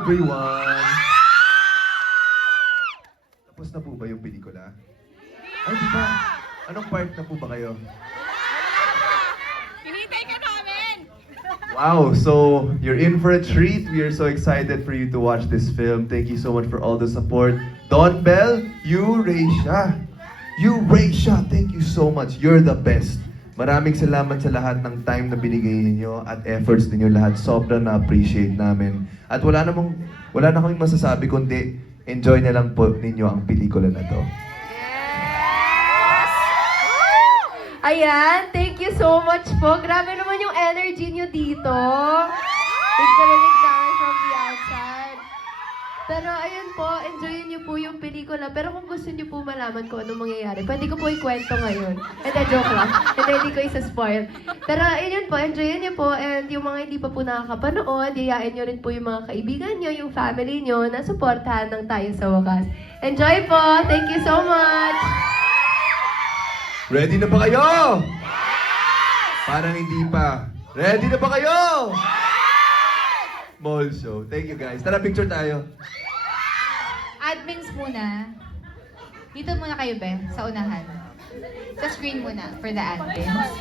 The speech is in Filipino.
everyone! Tapos na po ba yung pelikula? Ay, di ba? Anong part na po ba kayo? Hinihintay ka namin! Wow, so you're in for a treat. We are so excited for you to watch this film. Thank you so much for all the support. Don Bell, Eurasia. Eurasia, thank you so much. You're the best. Maraming salamat sa lahat ng time na binigay ninyo at efforts ninyo lahat. Sobrang na-appreciate namin. At wala na kaming masasabi kundi enjoy na lang po ninyo ang pelikula na to. Ayan, thank you so much po. Grabe naman yung energy nyo dito. Big namin from the outside. Pero ayun po, enjoyin nyo po yung pelikula. Pero kung gusto nyo po malaman kung anong mangyayari, pwede ko po ikwento ngayon. Hindi, joke lang. Hindi ko isa-spoil. Pero ayun po, enjoyin nyo po. And yung mga hindi pa po nakakapanood, yayain nyo rin po yung mga kaibigan nyo, yung family nyo, na supportahan ng tayo sa wakas. Enjoy po! Thank you so much! Ready na ba kayo? Parang hindi pa. Ready na ba kayo? Mall show. Thank you guys. Tara, picture tayo. Admins muna. Dito muna kayo, Ben, sa unahan. Sa screen muna for the admins.